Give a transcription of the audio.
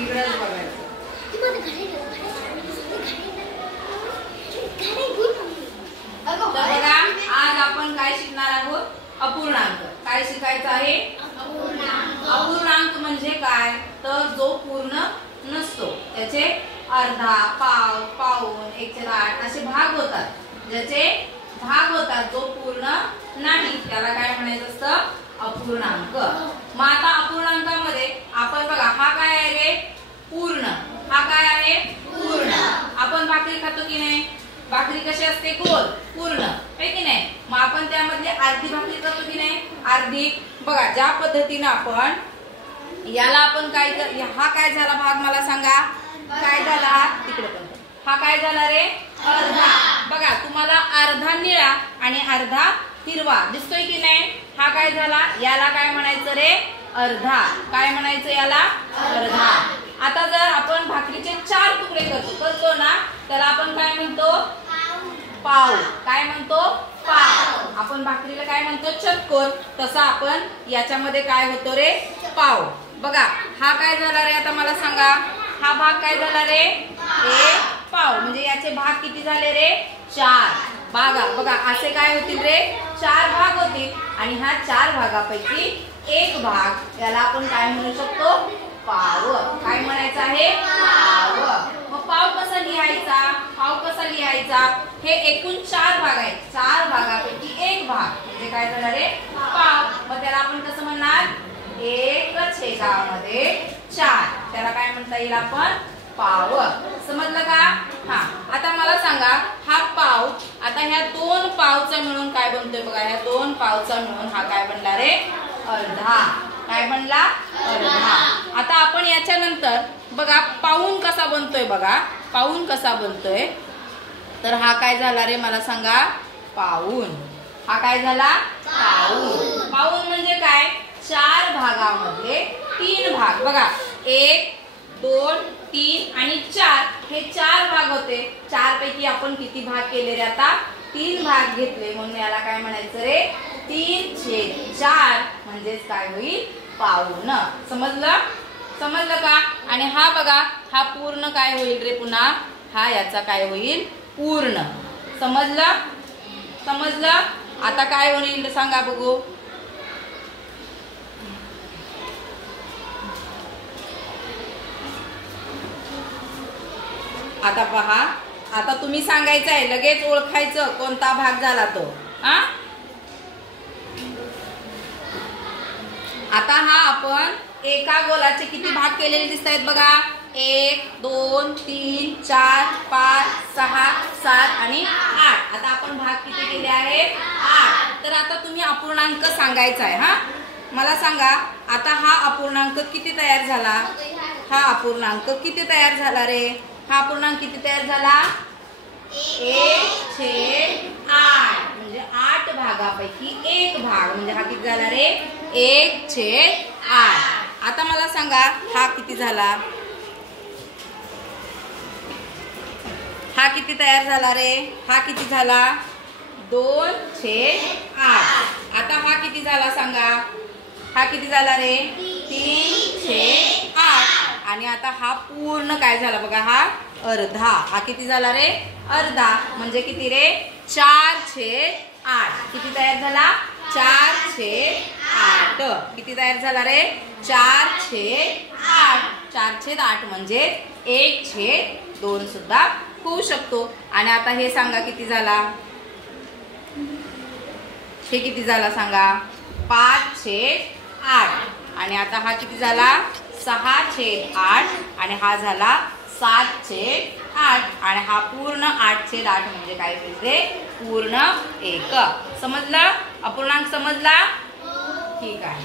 इकडेच बघायचं. बघा आज आपण काय शिकणार आहोत? अपूर्णांक. काय शिकायचं आहे? अपूर्णांक म्हणजे काय? तर जो पूर्ण नसतो त्याचे अर्धा, पाव, पाऊण, 1/8 असे भाग होतात. ज्याचे भाग होतात जो पूर्ण नाही त्याला काय म्हणायचं असतं? अपूर्णांक. मग आता अपूर्णांकामध्ये आपण बघा हा काय आहे रे? पूर्ण. हा काय आहे? पूर्ण. आपण भाकरी खातो की नाही? भाकरी कशी असते? गोल, पूर्ण आहे की नाही? मग आपण त्यामध्ये अर्धी भाकरी खातो की नाही? अर्धी. बघा ज्या पद्धतीने आपण याला आपण काय हा काय झाला भाग मला सांगा? काय झाला? तिकडे पण हा काय झाला रे? अर्धा. बघा तुम्हाला अर्धा निळा आणि अर्धा हिरवा दिसतोय की नाही? हा काय झाला? याला काय म्हणायचं रे? अर्धा. काय म्हणायचं याला? अर्धा. आता जर आपण भाकरीचे 4 तुकडे करतो ना त्याला आपण काय म्हणतो? पाव. काय म्हणतो? पाव. आपण भाकरीला काय म्हणतो? चतकोर. तसं आपण याच्यामध्ये काय होतो रे? पाव. बघा हा काय झाला रे? आता मला सांगा हा भाग काय झाला रे? एक पाव. म्हणजे याचे भाग किती झाले रे? 4 भाग. बघा असे काय होतील रे? 4 भाग होतील आणि ह्या 4 भागापैकी एक भाग याला आपण काय म्हणू शकतो? पाव. काय म्हणायचं आहे? पाव. मग पाव कसा लिहायचा? पाव कसा लिहायचा? हे एकूण 4 भाग आहेत. 4 भागापैकी एक भाग म्हणजे काय झालं रे? पाव. मग त्याला आपण कसं म्हणणार? 1/4. त्याला काय म्हणता येईल आपण? पाव. समजलं का? हा. आता मला सांगा हा पाव आता ह्या 2 पावचा मिळून काय बनतोय? बघा ह्या 2 पावचा मिळून हा काय बनला रे? अर्धा. काय बनला? अर्धा. आता आपण याच्यानंतर बघा पाऊण कसा बनतोय? बघा पाऊण कसा बनतोय? तर हा काय झाला रे? मला सांगा. पाऊण. हा काय झाला? पाऊण. पाऊण म्हणजे काय? 4 भागामध्ये 3 भाग. बघा 1, 2, 3 आणि 4 हे 4 भाग होते. 4 पैकी आपण किती भाग केले रे? आता 3 भाग घेतले म्हणून याला काय म्हणायचं रे? 3/4 म्हणजेच काय होईल? पाऊण. समजलं? समजलं का? आणि हा बघा हा पूर्ण काय होईल रे? पुन्हा हा याचा काय होईल? पूर्ण. समजलं? समजलं? आता काय होईल सांगा बघू. आता पहा आता तुम्ही सांगायचं आहे लगेच ओळखायचं कोणता भाग झाला तो. आता हा आपण एका गोलाचे किती भाग केलेले दिसत आहेत बघा? 1, 2, 3, 4, 5, 6, 7 आणि 8. आता आपण भाग किती केले आहेत? 8. तर आता तुम्ही अपूर्णांक सांगायचा आहे. हा मला सांगा आता हा अपूर्णांक किती तयार झाला? हा अपूर्णांक किती तयार झाला रे? हा अपूर्णांक किती तयार झाला? 1/8 म्हणजे 8 भागापैकी एक भाग म्हणजे हा किती झाला रे? 1/8. आता मला सांगा हा किती झाला? हा किती तयार झाला रे? हा किती झाला? 2/8. आता हा किती झाला सांगा? हा किती झाला रे? 3/8. आणि आता हा पूर्ण काय झाला बघा? हा अर्धा. हा किती झाला रे? अर्धा. म्हणजे किती रे? 4/8. किती तयार झाला? 4/8. किती तयार झाला रे? 4/8. 4/8 म्हणजे 1/2 सुद्धा होऊ शकतो. आणि आता हे सांगा किती झाला? हे किती झाला सांगा? 5/8. आणि आता हा किती झाला? 6/8. आणि हा झाला 7/8. आणि हा पूर्ण 8/8 म्हणजे काय होते? पूर्ण 1. समजलं? अपूर्णांक समजला? ठीक आहे.